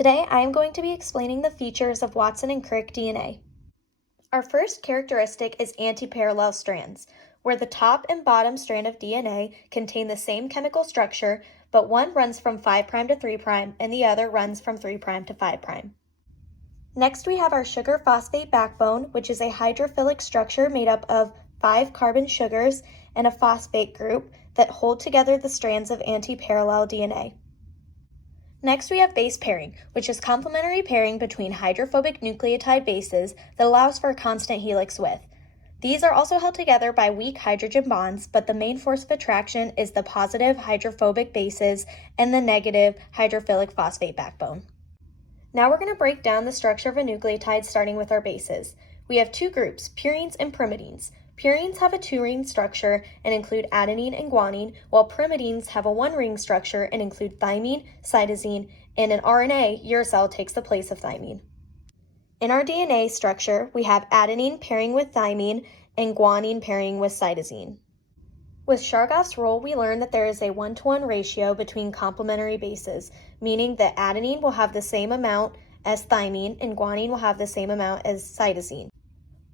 Today I am going to be explaining the features of Watson and Crick DNA. Our first characteristic is antiparallel strands, where the top and bottom strand of DNA contain the same chemical structure, but one runs from 5' to 3' and the other runs from 3' to 5'. Next, we have our sugar phosphate backbone, which is a hydrophilic structure made up of 5 carbon sugars and a phosphate group that hold together the strands of antiparallel DNA. Next, we have base pairing, which is complementary pairing between hydrophobic nucleotide bases that allows for a constant helix width. These are also held together by weak hydrogen bonds, but the main force of attraction is the positive hydrophobic bases and the negative hydrophilic phosphate backbone. Now we're going to break down the structure of a nucleotide starting with our bases. We have two groups, purines and pyrimidines. Purines have a 2-ring structure and include adenine and guanine, while pyrimidines have a 1-ring structure and include thymine, cytosine, and in RNA, uracil takes the place of thymine. In our DNA structure, we have adenine pairing with thymine and guanine pairing with cytosine. With Chargaff's rule, we learned that there is a 1-to-1 ratio between complementary bases, meaning that adenine will have the same amount as thymine and guanine will have the same amount as cytosine.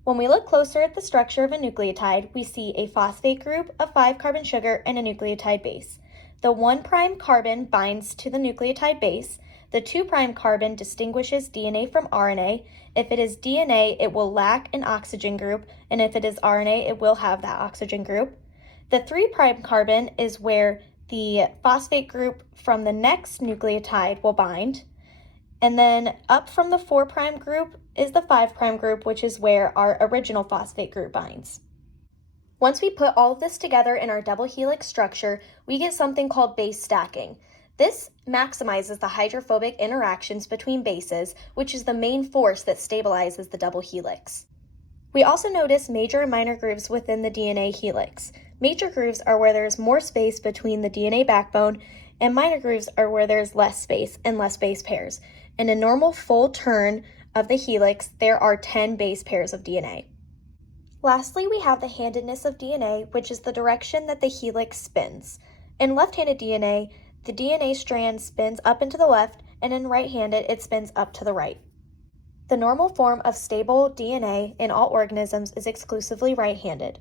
When we look closer at the structure of a nucleotide, we see a phosphate group, a 5-carbon sugar, and a nucleotide base. The 1' carbon binds to the nucleotide base. The 2' carbon distinguishes DNA from RNA. If it is DNA, it will lack an oxygen group, and if it is RNA, it will have that oxygen group. The 3' carbon is where the phosphate group from the next nucleotide will bind. And then up from the 4' group is the 5' group, which is where our original phosphate group binds. Once we put all of this together in our double helix structure, we get something called base stacking. This maximizes the hydrophobic interactions between bases, which is the main force that stabilizes the double helix. We also notice major and minor grooves within the DNA helix. Major grooves are where there's more space between the DNA backbone, and minor grooves are where there's less space and less base pairs. In a normal full turn of the helix, there are 10 base pairs of DNA. Lastly, we have the handedness of DNA, which is the direction that the helix spins. In left-handed DNA, the DNA strand spins up and to the left, and in right-handed, it spins up to the right. The normal form of stable DNA in all organisms is exclusively right-handed.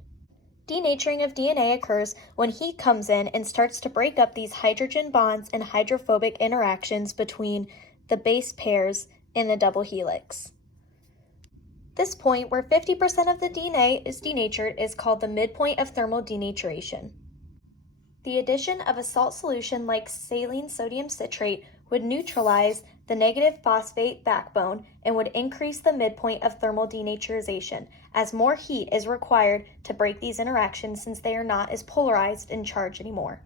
Denaturing of DNA occurs when heat comes in and starts to break up these hydrogen bonds and hydrophobic interactions between the base pairs in the double helix. This point, where 50% of the DNA is denatured, is called the midpoint of thermal denaturation. The addition of a salt solution like saline sodium citrate would neutralize the negative phosphate backbone and would increase the midpoint of thermal denaturization, as more heat is required to break these interactions since they are not as polarized in charge anymore.